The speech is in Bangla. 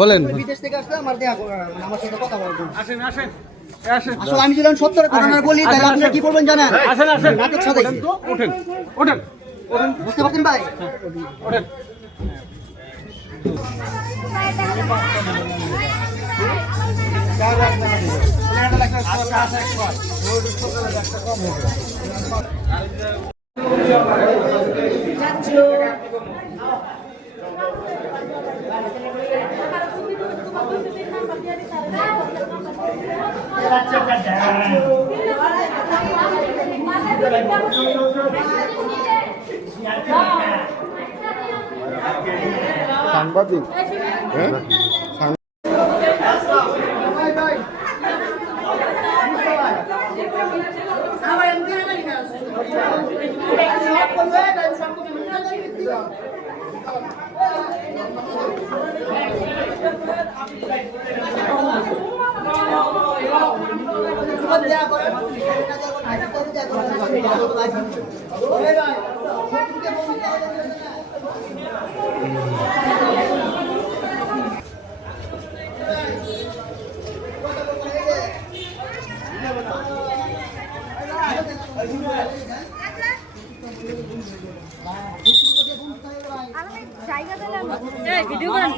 বলেন বিদেশ থেকে আসলে আমার দেখা আমার সাথে কথা বলবেন। আসলে আমি যদি সত্তর ঘটনা বলি তাহলে আপনারা কি বলবেন জানেন? নাটক সাজাইছি। বুঝতে পারছেন ভাই? সাংবাদিক জায়গা দিলাম ভিডিও করেন।